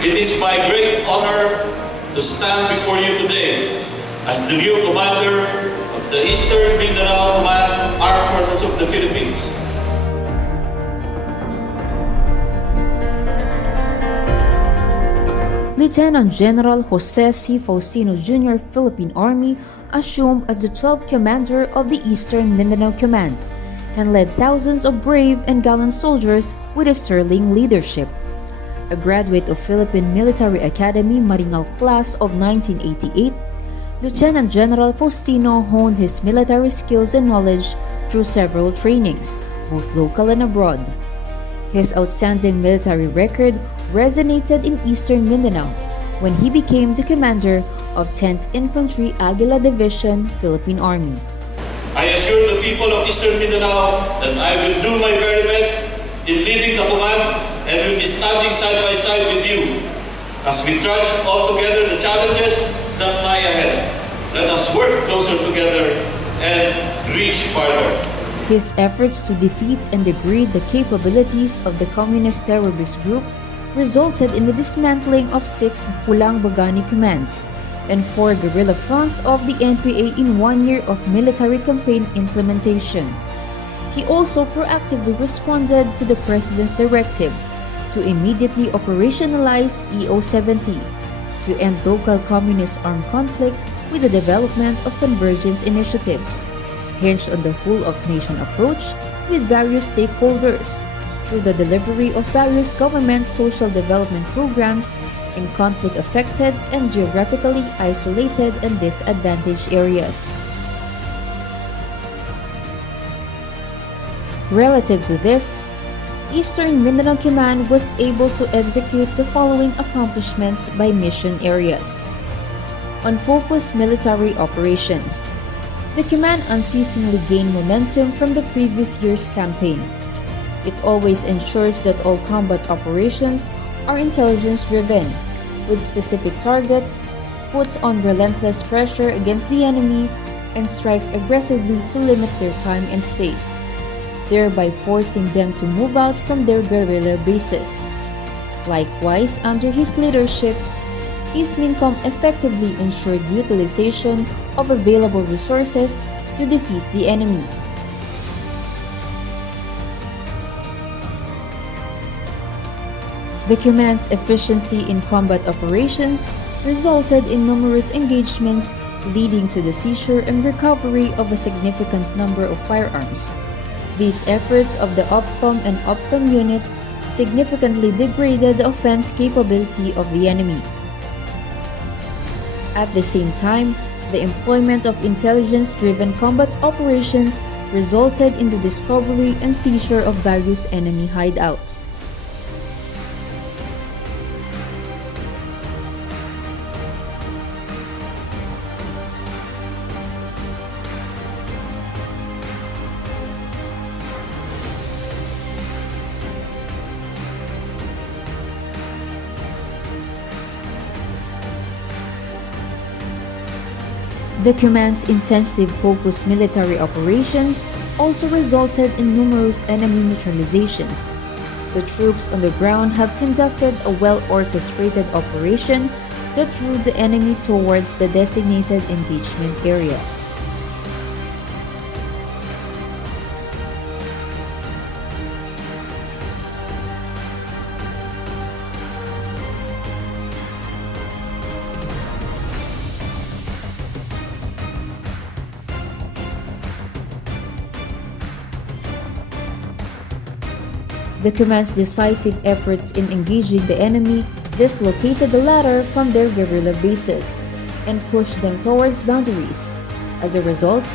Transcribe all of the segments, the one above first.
It is my great honor to stand before you today as the new commander of the Eastern Mindanao Command Armed Forces of the Philippines. Lieutenant General Jose C. Faustino Jr. Philippine Army assumed as the 12th commander of the Eastern Mindanao Command and led thousands of brave and gallant soldiers with a sterling leadership. A graduate of Philippine Military Academy Maringal class of 1988, Lieutenant General Faustino honed his military skills and knowledge through several trainings, both local and abroad. His outstanding military record resonated in Eastern Mindanao when he became the commander of 10th Infantry Aguila Division, Philippine Army. I assure the people of Eastern Mindanao that I will do my very best in leading the command and will be standing side by side with you as we trudge all together the challenges that lie ahead. Let us work closer together and reach farther. His efforts to defeat and degrade the capabilities of the communist terrorist group resulted in the dismantling of 6 Pulang Bagani commands and 4 guerrilla fronts of the NPA in 1 year of military campaign implementation. He also proactively responded to the President's directive to immediately operationalize EO-70 to end local communist armed conflict with the development of convergence initiatives, hinged on the whole-of-nation approach with various stakeholders through the delivery of various government social development programs in conflict-affected and geographically isolated and disadvantaged areas. Relative to this, Eastern Mindanao Command was able to execute the following accomplishments by mission areas. On focused military operations, the command unceasingly gained momentum from the previous year's campaign. It always ensures that all combat operations are intelligence-driven, with specific targets, puts on relentless pressure against the enemy, and strikes aggressively to limit their time and space, thereby forcing them to move out from their guerrilla bases. Likewise, under his leadership, EastMincom effectively ensured utilization of available resources to defeat the enemy. The command's efficiency in combat operations resulted in numerous engagements leading to the seizure and recovery of a significant number of firearms. These efforts of the OPCOM and OPCOM units significantly degraded the offense capability of the enemy. At the same time, the employment of intelligence-driven combat operations resulted in the discovery and seizure of various enemy hideouts. The command's intensive focused military operations also resulted in numerous enemy neutralizations. The troops on the ground have conducted a well-orchestrated operation that drew the enemy towards the designated engagement area. The command's decisive efforts in engaging the enemy dislocated the latter from their guerrilla bases and pushed them towards boundaries. As a result,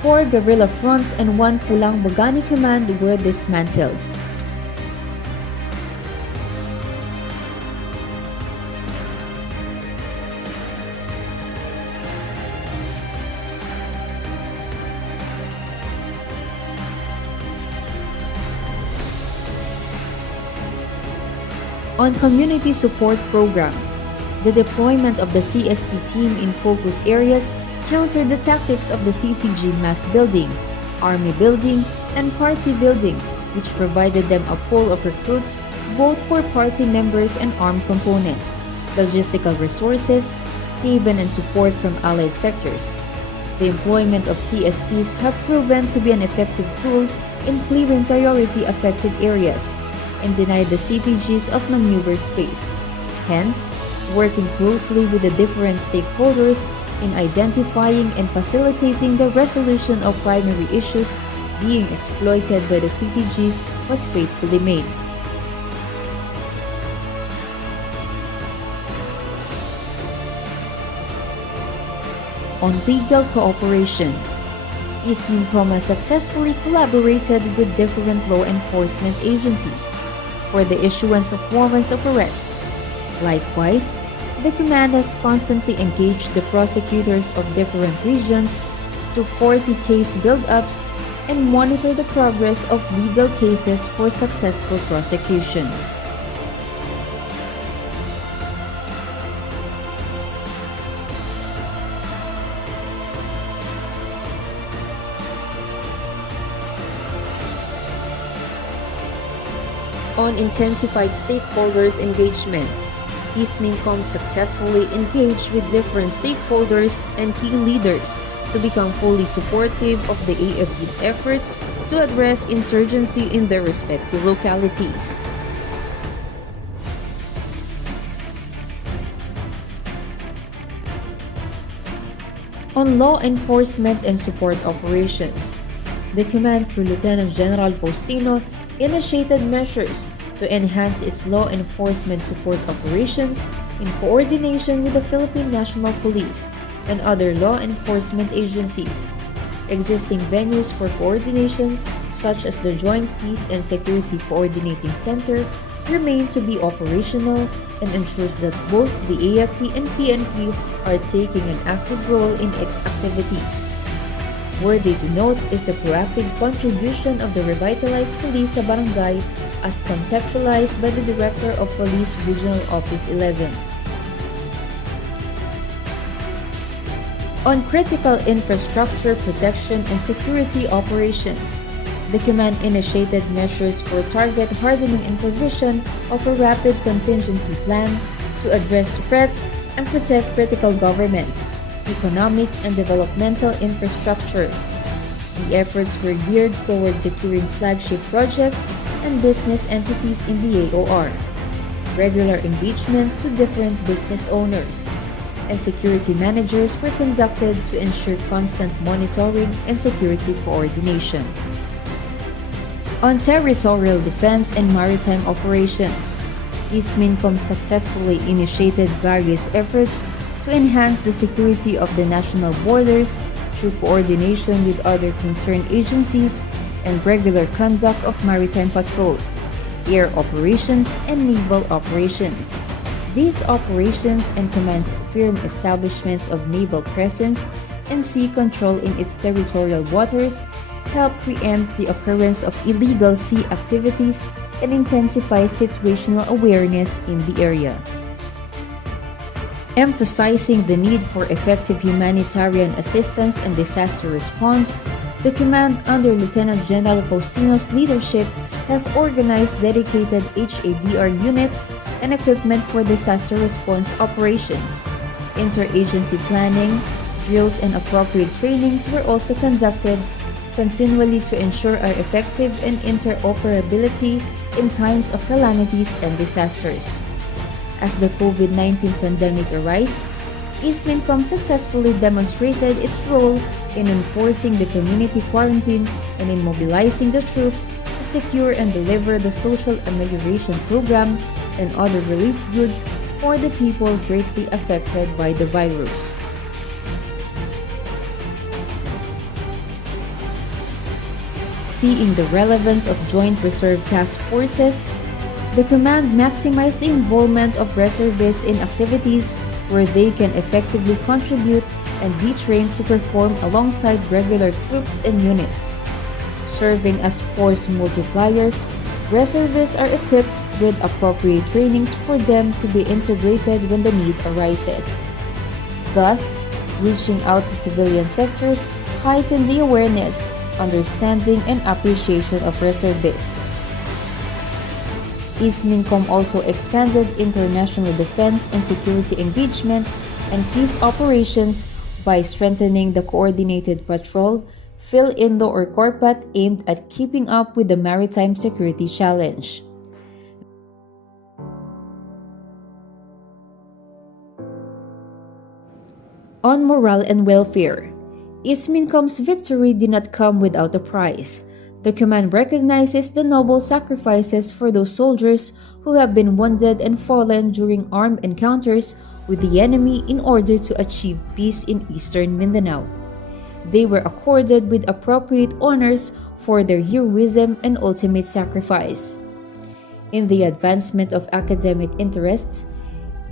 4 guerrilla fronts and 1 Pulang Bagani command were dismantled. On Community Support Program, the deployment of the CSP team in focus areas countered the tactics of the CTG mass building, army building, and party building, which provided them a pool of recruits both for party members and armed components, logistical resources, haven and support from allied sectors. The employment of CSPs have proven to be an effective tool in clearing priority-affected areas and denied the CTGs of maneuver space. Hence, working closely with the different stakeholders in identifying and facilitating the resolution of primary issues being exploited by the CTGs was faithfully made. On legal cooperation, EastMincom has successfully collaborated with different law enforcement agencies for the issuance of warrants of arrest. Likewise, the command has constantly engaged the prosecutors of different regions to 40 case build-ups and monitor the progress of legal cases for successful prosecution. On intensified stakeholders engagement, EastMincom successfully engaged with different stakeholders and key leaders to become fully supportive of the AFP's efforts to address insurgency in their respective localities. On law enforcement and support operations, the command through Lieutenant General Faustino initiated measures to enhance its law enforcement support operations in coordination with the Philippine National Police and other law enforcement agencies. Existing venues for coordinations, such as the Joint Peace and Security Coordinating Center, remain to be operational and ensures that both the AFP and PNP are taking an active role in its activities. Worthy to note is the proactive contribution of the revitalized police sa barangay as conceptualized by the Director of Police Regional Office 11. On critical infrastructure protection and security operations, the command initiated measures for target hardening and provision of a rapid contingency plan to address threats and protect critical government, economic and developmental infrastructure. The efforts were geared towards securing flagship projects and business entities in the AOR, regular engagements to different business owners, and security managers were conducted to ensure constant monitoring and security coordination. On territorial defense and maritime operations, EastMincom successfully initiated various efforts to enhance the security of the national borders through coordination with other concerned agencies and regular conduct of maritime patrols, air operations, and naval operations. These operations encompass firm establishments of naval presence and sea control in its territorial waters, help preempt the occurrence of illegal sea activities, and intensify situational awareness in the area. Emphasizing the need for effective humanitarian assistance and disaster response, the command under Lieutenant General Faustino's leadership has organized dedicated HADR units and equipment for disaster response operations. Interagency planning, drills, and appropriate trainings were also conducted continually to ensure our effective and interoperability in times of calamities and disasters. As the COVID-19 pandemic arose, EastMincom successfully demonstrated its role in enforcing the community quarantine and in mobilizing the troops to secure and deliver the social amelioration program and other relief goods for the people greatly affected by the virus. Seeing the relevance of Joint Reserve Task Forces, the command maximized the involvement of reservists in activities where they can effectively contribute and be trained to perform alongside regular troops and units. Serving as force multipliers, reservists are equipped with appropriate trainings for them to be integrated when the need arises. Thus, reaching out to civilian sectors heighten the awareness, understanding, and appreciation of reservists. ISMINCOM also expanded international defense and security engagement and peace operations by strengthening the coordinated patrol, Phil-Indo or Corpat aimed at keeping up with the maritime security challenge. On morale and welfare, ISMINCOM's victory did not come without a price. The command recognizes the noble sacrifices for those soldiers who have been wounded and fallen during armed encounters with the enemy in order to achieve peace in eastern Mindanao. They were accorded with appropriate honors for their heroism and ultimate sacrifice. In the advancement of academic interests,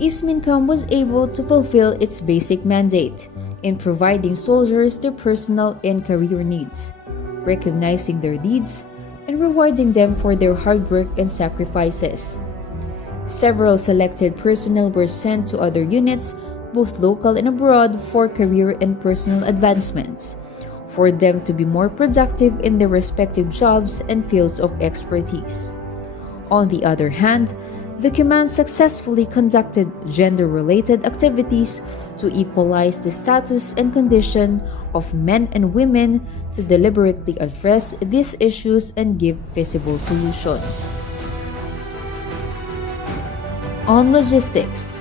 ISMINCOM was able to fulfill its basic mandate in providing soldiers their personal and career needs, recognizing their deeds, and rewarding them for their hard work and sacrifices. Several selected personnel were sent to other units, both local and abroad, for career and personal advancements, for them to be more productive in their respective jobs and fields of expertise. On the other hand, the command successfully conducted gender-related activities to equalize the status and condition of men and women to deliberately address these issues and give visible solutions. On logistics,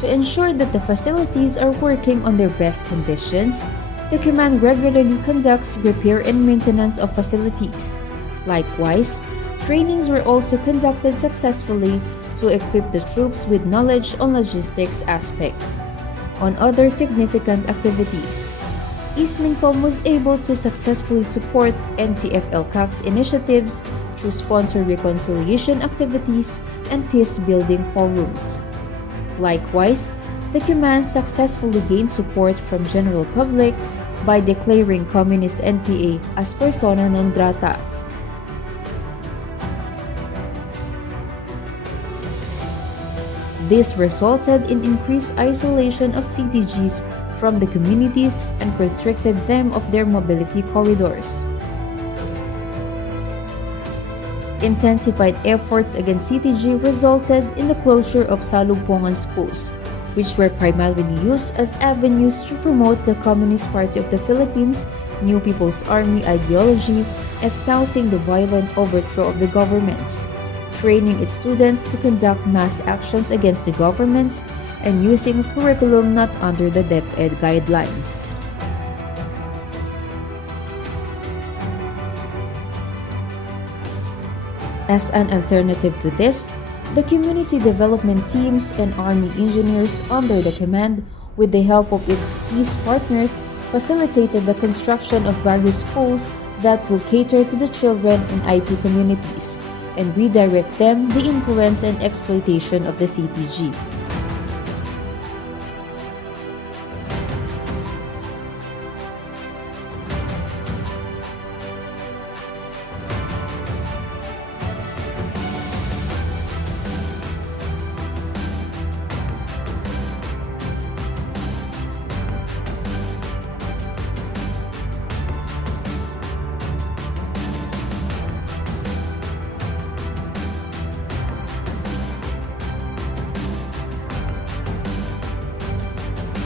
to ensure that the facilities are working on their best conditions, the command regularly conducts repair and maintenance of facilities. Likewise, trainings were also conducted successfully to equip the troops with knowledge on logistics aspect. On other significant activities, ISMINCOM was able to successfully support NTF-LCAC's initiatives through sponsored reconciliation activities and peace-building forums. Likewise, the command successfully gained support from general public by declaring Communist NPA as persona non grata. This resulted in increased isolation of CTGs from the communities and restricted them of their mobility corridors. Intensified efforts against CTG resulted in the closure of Salugpongan schools, which were primarily used as avenues to promote the Communist Party of the Philippines' New People's Army ideology, espousing the violent overthrow of the government, training its students to conduct mass actions against the government, and using a curriculum not under the DepEd guidelines. As an alternative to this, the community development teams and army engineers under the command, with the help of its peace partners, facilitated the construction of various schools that will cater to the children in IP communities and redirect them the influence and exploitation of the CTG.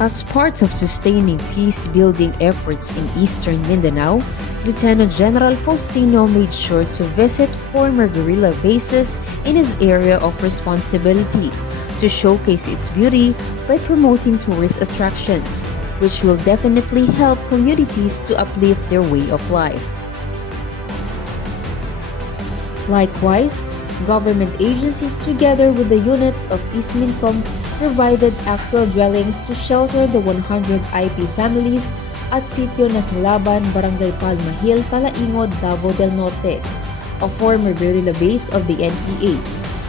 As part of sustaining peace-building efforts in eastern Mindanao, Lieutenant General Faustino made sure to visit former guerrilla bases in his area of responsibility to showcase its beauty by promoting tourist attractions, which will definitely help communities to uplift their way of life. Likewise, government agencies together with the units of ISMINCOM provided actual dwellings to shelter the 100 IP families at Sitio Nasalaban, Barangay Palma Hill, Talaingod, Davao del Norte, a former guerrilla base of the NPA,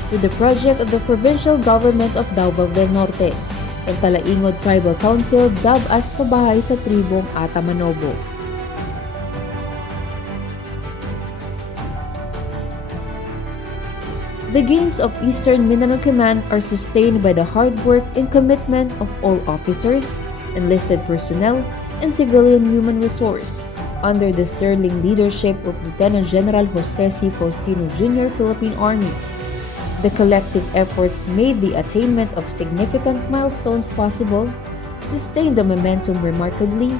to the project of the provincial government of Davao del Norte and Talaingod Tribal Council dubbed as Pabahay sa Tribong Atamanobo. The gains of Eastern Mindanao Command are sustained by the hard work and commitment of all officers, enlisted personnel, and civilian human resource under the sterling leadership of Lieutenant General Jose C. Faustino Jr. Philippine Army. The collective efforts made the attainment of significant milestones possible, sustained the momentum remarkably,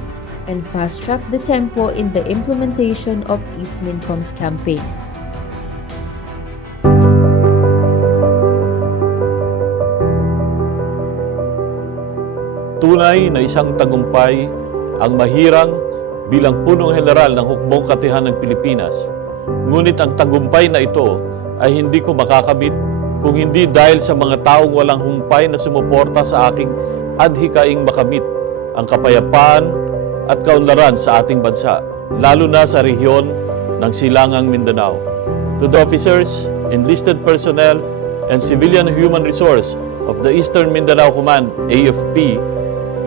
and fast-tracked the tempo in the implementation of East Mincom's campaign. Tunay na isang tagumpay ang mahirang bilang punong general ng hukbong katihan ng Pilipinas. Ngunit ang tagumpay na ito ay hindi ko makakamit kung hindi dahil sa mga taong walang humpay na sumuporta sa aking adhikaing makamit ang kapayapaan at kaunlaran sa ating bansa, lalo na sa rehiyon ng Silangang Mindanao. To the officers, enlisted personnel, and civilian human resource of the Eastern Mindanao Command, AFP,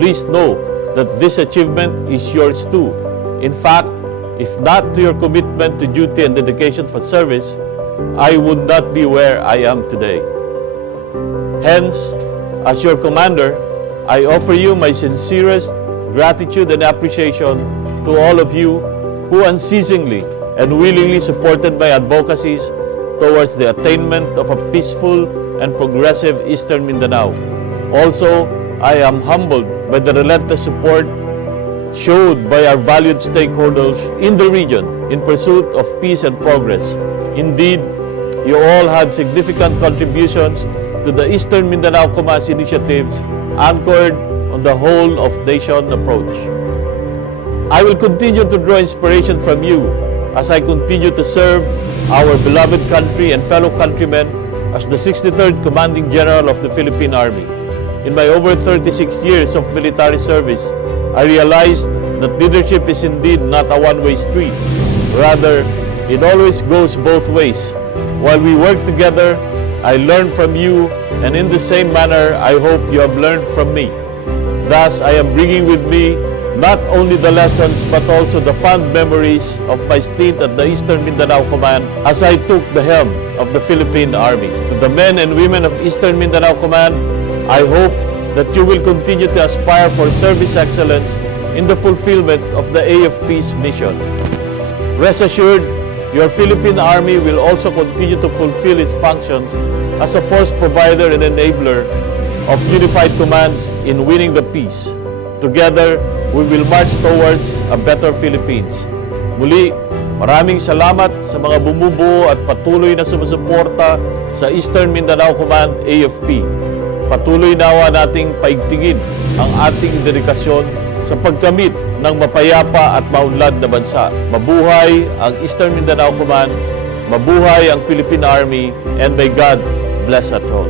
please know that this achievement is yours too. In fact, if not to your commitment to duty and dedication for service, I would not be where I am today. Hence, as your commander, I offer you my sincerest gratitude and appreciation to all of you who unceasingly and willingly supported my advocacies towards the attainment of a peaceful and progressive Eastern Mindanao. Also, I am humbled by the relentless support showed by our valued stakeholders in the region in pursuit of peace and progress. Indeed, you all had significant contributions to the Eastern Mindanao Command's initiatives anchored on the whole of nation approach. I will continue to draw inspiration from you as I continue to serve our beloved country and fellow countrymen as the 63rd Commanding General of the Philippine Army. In my over 36 years of military service, I realized that leadership is indeed not a one-way street. Rather, it always goes both ways. While we work together, I learn from you, and in the same manner, I hope you have learned from me. Thus, I am bringing with me not only the lessons but also the fond memories of my stint at the Eastern Mindanao Command as I took the helm of the Philippine Army. To the men and women of Eastern Mindanao Command, I hope that you will continue to aspire for service excellence in the fulfillment of the AFP's mission. Rest assured, your Philippine Army will also continue to fulfill its functions as a force provider and enabler of unified commands in winning the peace. Together, we will march towards a better Philippines. Muli, maraming salamat sa mga bumubuo at patuloy na sumusuporta sa Eastern Mindanao Command AFP. Patuloy nawa nating paigtingin ang ating dedikasyon sa pagkamit ng mapayapa at maunlad na bansa. Mabuhay ang Eastern Mindanao Command, mabuhay ang Philippine Army, and may God bless at all.